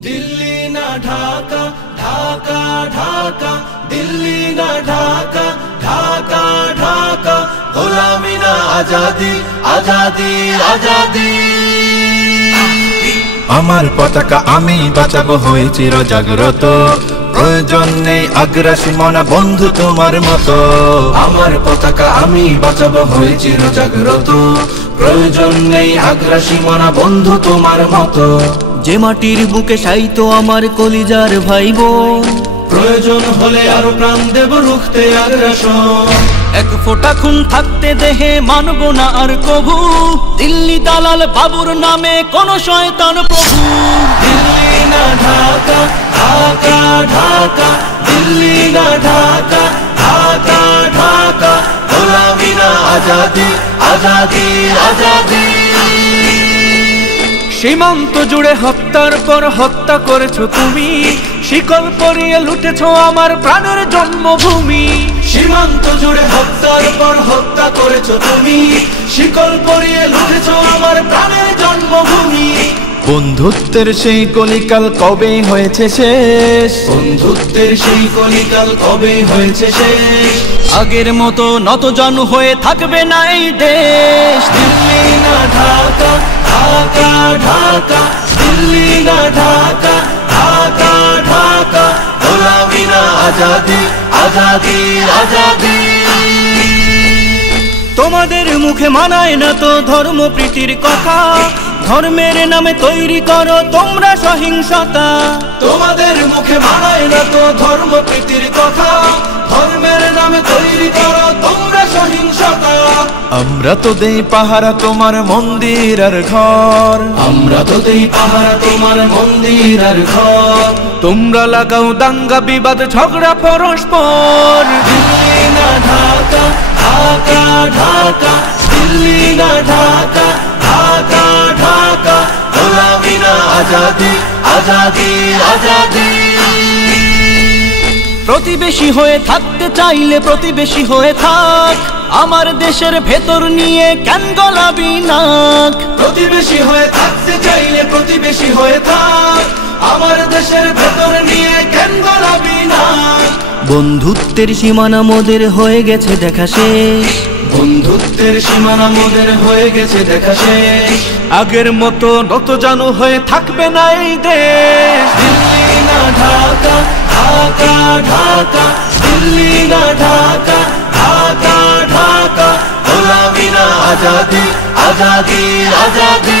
दिल्ली ना ढाका ढाका ढाका दिल्ली ना ढाका ढाका ढाका गोलामी ना आजादी आजादी आजादी আমার পতাকা আমি বাঁচাবো হয়ে চির জাগ্রত প্রয়োজন নেই আগ্রাসী মনা বন্ধু তোমার মতো আমার পতাকা আমি বাঁচাবো হয়ে চির জাগ্রত প্রয়োজন নেই আগ্রাসী মনা বন্ধু তোমার মতো যে মাটির বুকে সাইতো আমার কলিজার ভাই বোন প্রয়োজন হলে আরো প্রাণ দেব রুখতে আগ্রাসন এক ফোঁটা খুন থাকতে দেহে মানব না আর কভু দিল্লি দালাল বাবুর নামে কোন শয়তান প্রভু দিল্লি না ঢাকা ঢাকা ঢাকা দিল্লি না ঢাকা ঢাকা ঢাকা গোলামি না আজাদি আজাদি আজাদি সীমান্ত জুড়ে হত্যার পর হত্যা করেছো তুমি শিকল পরিয়ে লুটেছো আমার প্রাণের জন্মভূমি সীমান্ত জুড়ে হত্যার পর হত্যা করেছো তুমি শিকল পরিয়ে লুটেছো আমার প্রাণের জন্মভূমি বন্ধুত্বের সেই কলিকাল কবে হয়েছে শেষ বন্ধুত্বের সেই কলিকাল কবে হয়েছে শেষ আগের মতো নতজানু হয়ে থাকবে না এই দেশ দিল্লি না ঢাকা ঢাকা ঢাকা দিল্লি না ঢাকা ঢাকা ঢাকা গোলামি না আজাদি আজাদি আজাদি তোমাদের মুখে মানায় না তো ধর্ম প্রীতির কথা ধর্মের নামে তৈরি করো তোমরা সহিংসতা তোমাদের মুখে মানায় না তো ধর্ম প্রীতির কথা ধর্মের নামে তৈরি করো তোমরা সহিংসতা আমরা তো দেই পাহারা তোমার মন্দির আর ঘর আমরা তো দেই পাহারা তোমার মন্দির আর ঘর তোমরা লাগাও দাঙ্গা বিবাদ ঝগড়া পরস্পর দিল্লি না ঢাকা ঢাকা ঢাকা দিল্লি না ঢাকা ঢাকা ঢাকা গোলামি না আজাদি আজাদি আজাদি প্রতিবেশী হয়ে থাকতে চাইলে প্রতিবেশী হয়ে থাক আমার দেশের ভেতর নিয়ে কেন গলাবি নাক প্রতিবেশী হয়ে থাকতে চাইলে প্রতিবেশী হয়ে থাক আমার দেশের ভেতর নিয়ে কেন গলাবি না বন্ধুত্বের সীমানা মোদের হয়ে গেছে দেখা শেষ বন্ধুত্বের সীমানা মোদের হয়ে গেছে দেখা শেষ আগের মতো নতজানু হয়ে থাকবে না এই দেশ দিল্লি না ঢাকা ঢাকা ঢাকা দিল্লি না ঢাকা ঢাকা ঢাকা গোলামি না আজাদি আজাদি আজাদি